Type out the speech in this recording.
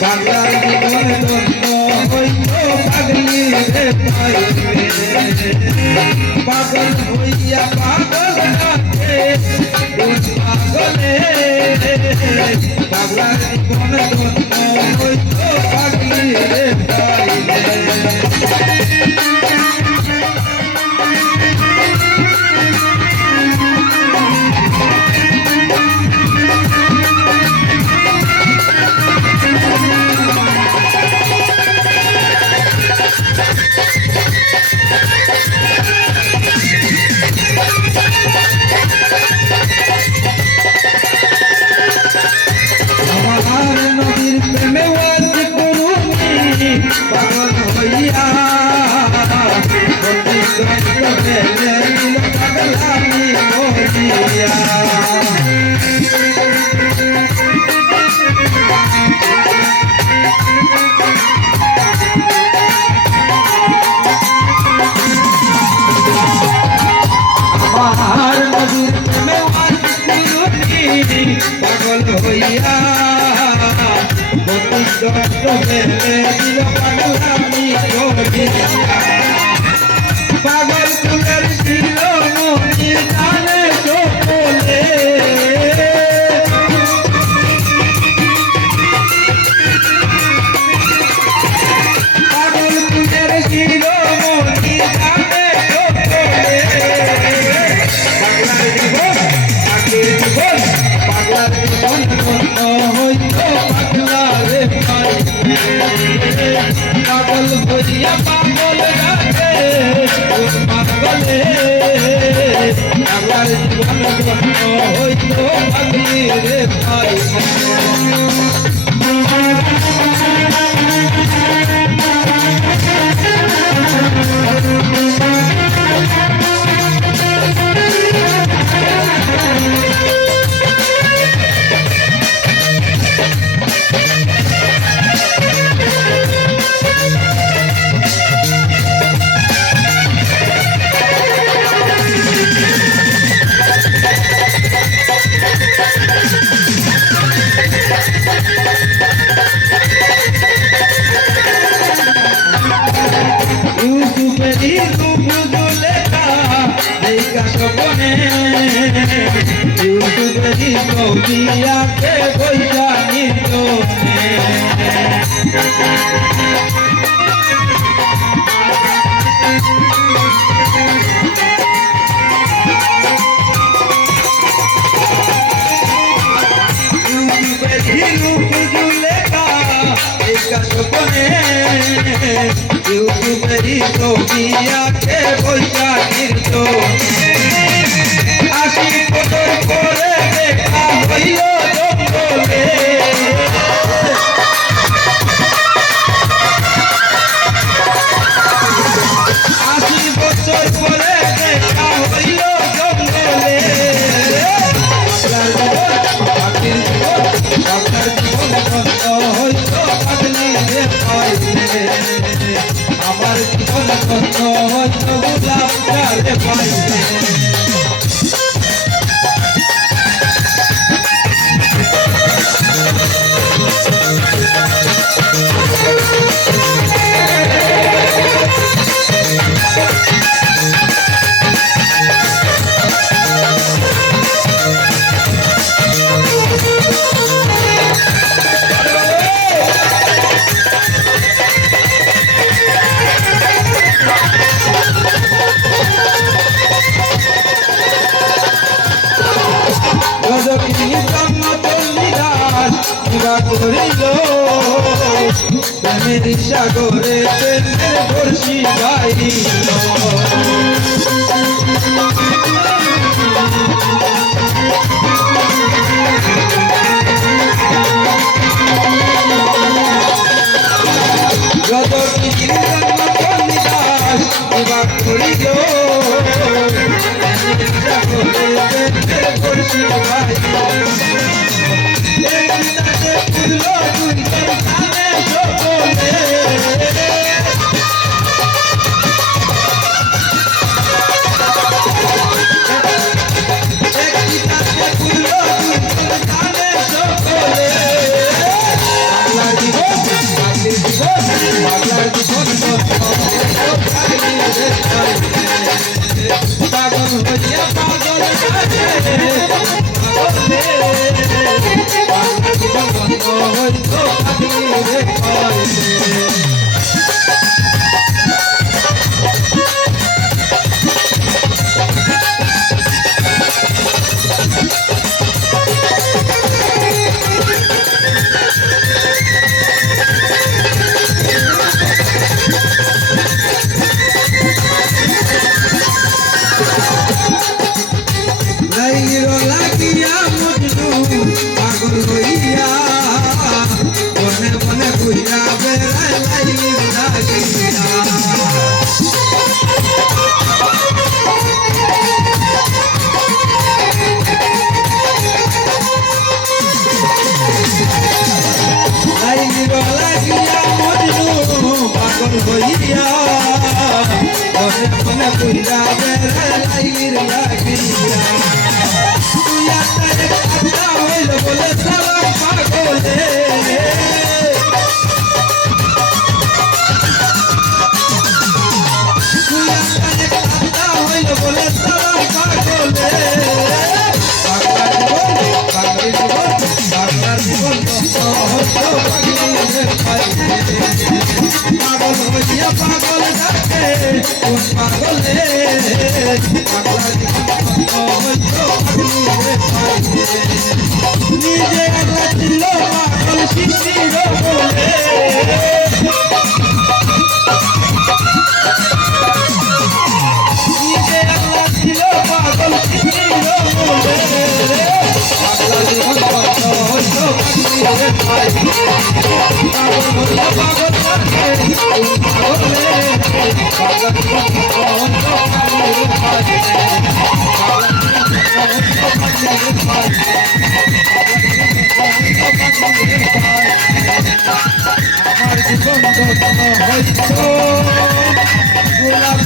পাগলার জীবন ধন্য হইত পাগলি রে পাইবে পাগল হইয়া পাগল নাচে পাগলে পাগলার জীবন ধন্য হইত পাগলি রে পাইবে পাগল হইয়া পাগলামি হইয়া আমার নদীর প্রেমে পাগল হইয়া পাগল ফুলের শিরোমণি জানে সকলে পাগল ফুলের শিরোমণি জানে সকলে পাগলার জীবন পাগলের জীবন পাগলার জীবন ধন্য হইত পাগলারে পাগল হইয়া পাগল গাছে পাগলে পাগলার জীবন ধন্য হইত পাগলি রে পাইবে কবিয়াকে বৈজ্ঞানিক কবিয়াকে বৈজ্ঞানিক আসি কদর করে দেখা হইল জঙ্গলে আসি বছর পরে দেখা হইল জঙ্গলে আপনার জীবন ধন্য হইত পাগলি রে পাইলে আমার জীবন ধন্য হইত গোলাপ রে পাইলে করিল প্রেমের সাগরে প্রেমের বর্ষি গাইল যত কি দাস এবার করিল প্রেমের সাগরে প্রেমের বর্ষি গাইল কইরা বেড়াই লাইলির লাগিয়া লাইলির লাগিয়া মজনু পাগল হইয়া মনে মনে কইরা বেড়াই লাইলির লাগিয়া তুই আতারে কথা হইল বলে সালাম পাগলে তুই আতারে কথা হইল বলে সালাম পাগলে বাংলার জীবন পাগল হইয়া পাগল ডাকে কোন পাগলে বাংলার নিজে একলা ছিল পাগল শিশির বলে নিজে একলা ছিল পাগল শিশির বলে বাংলার জীবন পাগল হইয়া পাগল ডাকে কোন পাগলে বাংলার আমার জীবন ধন্য হইতো গোলাপ